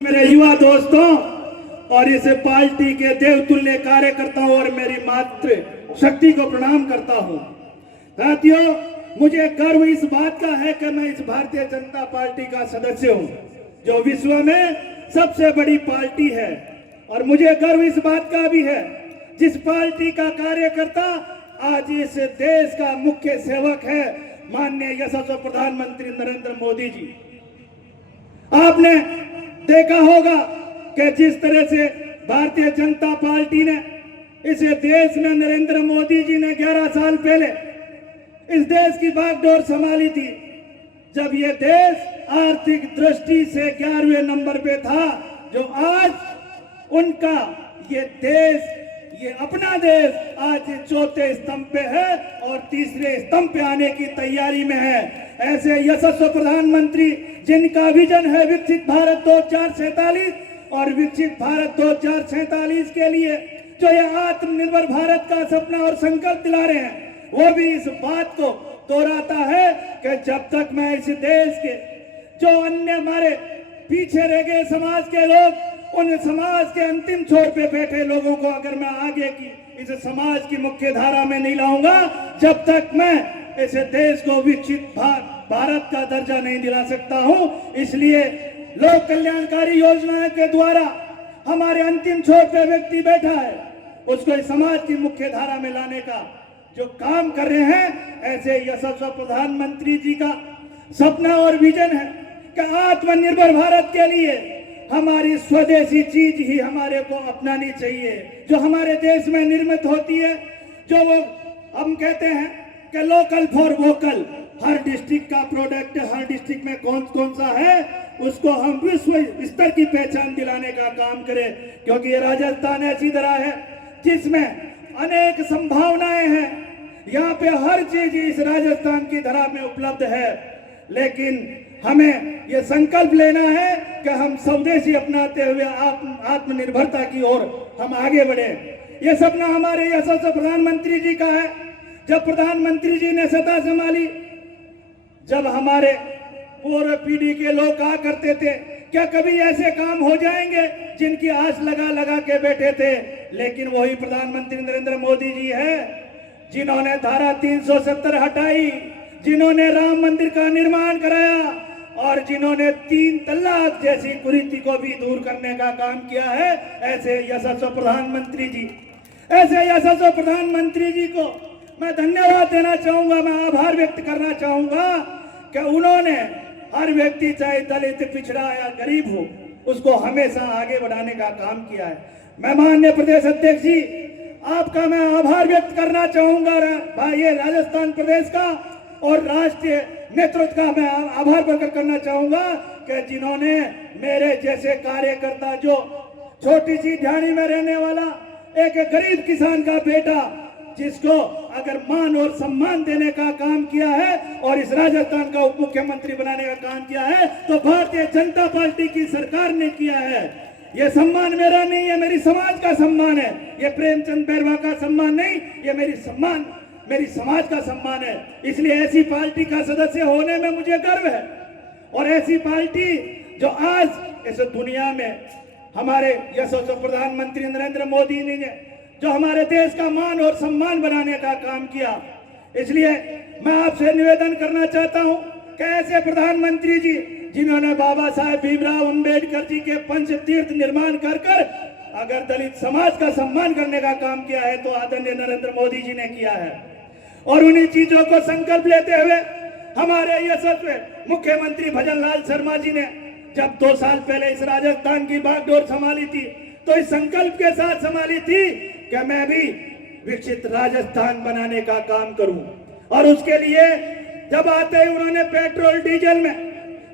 मेरे युवा दोस्तों और इस पार्टी के देवतुल्य कार्यकर्ताओं और मेरी मातृ शक्ति को प्रणाम करता हूं। साथियों, मुझे गर्व इस बात का है कि मैं इस भारतीय जनता पार्टी का सदस्य हूं, जो विश्व में सबसे बड़ी पार्टी है। और मुझे गर्व इस बात का भी है, जिस पार्टी का कार्यकर्ता आज इस देश का मुख्य सेवक है, माननीय यशस्वी प्रधानमंत्री नरेंद्र मोदी जी। आपने देखा होगा कि जिस तरह से भारतीय जनता पार्टी ने इस देश में नरेंद्र मोदी जी ने 11 साल पहले इस देश की बागडोर संभाली थी, जब ये देश आर्थिक दृष्टि से 11वें नंबर पे था, जो आज उनका ये देश, ये अपना देश आज चौथे स्तंभ पे है और तीसरे स्तंभ पे आने की तैयारी में है। ऐसे यशस्वी प्रधानमंत्री जिनका विजन है विकसित भारत 2047 और विकसित भारत 2047 के लिए जो ये आत्मनिर्भर भारत का सपना और संकल्प दिला रहे हैं, वो भी इस बात को दोहराता है कि जब तक मैं इस देश के जो अन्य हमारे पीछे रह गए समाज के लोग, उन समाज के अंतिम छोर पे बैठे लोगों को अगर मैं आगे की इस समाज की मुख्य धारा में नहीं लाऊंगा, जब तक मैं इस देश को विकसित भारत का दर्जा नहीं दिला सकता हूं। इसलिए लोक कल्याणकारी योजनाओं के द्वारा हमारे अंतिम छोर पे व्यक्ति बैठा है, उसको इस समाज की मुख्य धारा में लाने का जो काम कर रहे हैं, ऐसे यशस्वी प्रधानमंत्री जी का सपना और विजन है कि आत्मनिर्भर भारत के लिए हमारी स्वदेशी चीज ही हमारे को अपनानी चाहिए, जो हमारे देश में निर्मित होती है। जो वो हम कहते हैं कि local for vocal, her district का प्रोडक्ट हर डिस्ट्रिक्ट में कौन कौन सा है, उसको हम विश्व स्तर की पहचान दिलाने का काम करें। क्योंकि ये राजस्थान ऐसी तरह है जिसमें अनेक संभावनाएं हैं, यहाँ पे हर चीज इस राजस्थान की धरा में उपलब्ध है, लेकिन हमें ये संकल्प लेना है कि हम स्वदेशी अपनाते हुए आत्मनिर्भरता की ओर हम आगे बढ़े। ये सपना हमारे यशस्वी प्रधानमंत्री जी का है। जब प्रधानमंत्री जी ने सत्ता संभाली, जब हमारे पूर्व पीढ़ी के लोग कहा करते थे क्या कभी ऐसे काम हो जाएंगे जिनकी आस लगा लगा के बैठे थे, लेकिन वही प्रधानमंत्री नरेंद्र मोदी जी है जिन्होंने धारा 370 हटाई, जिन्होंने राम मंदिर का निर्माण कराया और जिन्होंने 3 तलाक जैसी कुरीति को भी दूर करने का काम किया है। ऐसे यशस्वी प्रधानमंत्री जी, ऐसे यशस्वी प्रधानमंत्री जी को मैं धन्यवाद देना चाहूंगा, मैं आभार व्यक्त करना चाहूंगा कि उन्होंने हर व्यक्ति, चाहे दलित, पिछड़ा या गरीब हो, उसको हमेशा आगे बढ़ाने का काम किया है। मैं माननीय प्रदेश अध्यक्ष जी, आपका मैं आभार व्यक्त करना चाहूंगा, भाई ये राजस्थान प्रदेश का और राष्ट्रीय नेतृत्व का मैं आभार प्रकट करना चाहूंगा कि जिन्होंने मेरे जैसे कार्यकर्ता, जो छोटी सी ढाणी में रहने वाला एक गरीब किसान का बेटा, जिसको अगर मान और सम्मान देने का काम किया है और इस राजस्थान का उप मुख्यमंत्री बनाने का काम किया है, तो भारतीय जनता पार्टी की सरकार ने किया है। ये सम्मान मेरा नहीं है, मेरी समाज का सम्मान है। ये प्रेमचंद बैरवा का सम्मान नहीं, ये मेरी समाज का सम्मान है। इसलिए ऐसी पार्टी का सदस्य होने में मुझे गर्व है। और ऐसी पार्टी जो आज इस दुनिया में हमारे यशस्वी प्रधानमंत्री नरेंद्र मोदी ने जो हमारे देश का मान और सम्मान बनाने का काम किया, इसलिए मैं आपसे निवेदन करना चाहता हूं कि ऐसे प्रधानमंत्री जी जिन्होंने बाबा साहेब भीमराव अंबेडकर जी के पंच तीर्थ निर्माण कर अगर दलित समाज का सम्मान करने का काम किया है, तो आदरणीय नरेंद्र मोदी जी ने किया है। और उन्हीं चीजों को संकल्प लेते हुए हमारे यशस्वी मुख्यमंत्री भजन लाल शर्मा जी ने जब 2 साल पहले इस राजस्थान की बागडोर संभाली थी, तो इस संकल्प के साथ संभाली थी कि मैं भी विकसित राजस्थान बनाने का काम करूं। और उसके लिए जब आते ही उन्होंने पेट्रोल डीजल में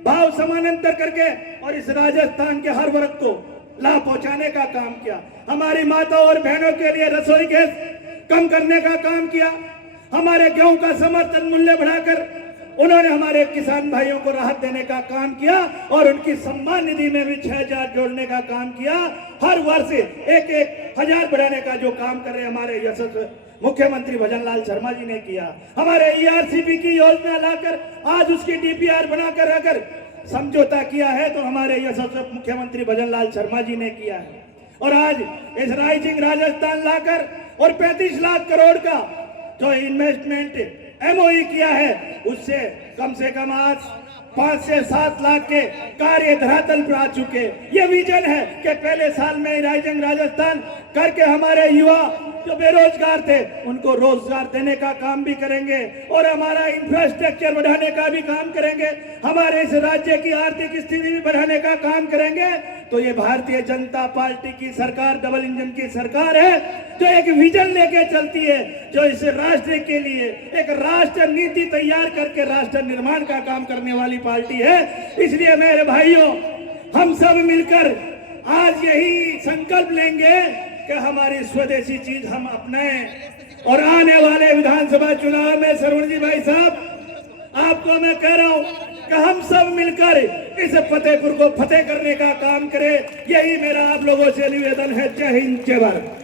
भाव समानांतर करके और इस राजस्थान के हर वर्ग को लाभ पहुंचाने का काम किया। हमारी माताओं और बहनों के लिए रसोई गैस कम करने का काम किया। हमारे गेहूं का समर्थन मूल्य बढ़ाकर उन्होंने हमारे किसान भाइयों को राहत देने का काम किया और उनकी सम्मान निधि में भी 6000 जोड़ने का काम किया। हर वर्ष 1-1 हजार बढ़ाने का जो काम कर रहे हमारे यशस्वी मुख्यमंत्री भजन लाल शर्मा जी ने किया। हमारे ERCP की योजना लाकर आज उसकी DPR बनाकर अगर समझौता किया है तो हमारे यशस्वी मुख्यमंत्री भजन लाल शर्मा जी ने किया है। और आज इस राइजिंग राजस्थान लाकर और 35 लाख करोड़ का जो इन्वेस्टमेंट एमओयू किया है उससे कम आज 5 से 7 लाख के कार्य धरातल पर आ चुके। ये विजन है कि पहले साल में राइजिंग राजस्थान करके हमारे युवा जो बेरोजगार थे उनको रोजगार देने का काम भी करेंगे और हमारा इंफ्रास्ट्रक्चर बढ़ाने का भी काम करेंगे, हमारे इस राज्य की आर्थिक स्थिति भी बढ़ाने का काम करेंगे। तो ये भारतीय जनता पार्टी की सरकार डबल इंजन की सरकार है जो एक विजन लेके चलती है, जो इस राष्ट्र के लिए एक राष्ट्र नीति तैयार करके राष्ट्र निर्माण का काम करने वाली पार्टी है। इसलिए मेरे भाइयों, हम सब मिलकर आज यही संकल्प लेंगे कि हमारी स्वदेशी चीज हम अपनाएं और आने वाले विधानसभा चुनाव में सरवण जी भाई साहब, आपको मैं कह रहा हूं कि हम सब मिलकर इस फतेहपुर को फतेह करने का काम करें। यही मेरा आप लोगों से निवेदन है। जय हिंद, जय भारत।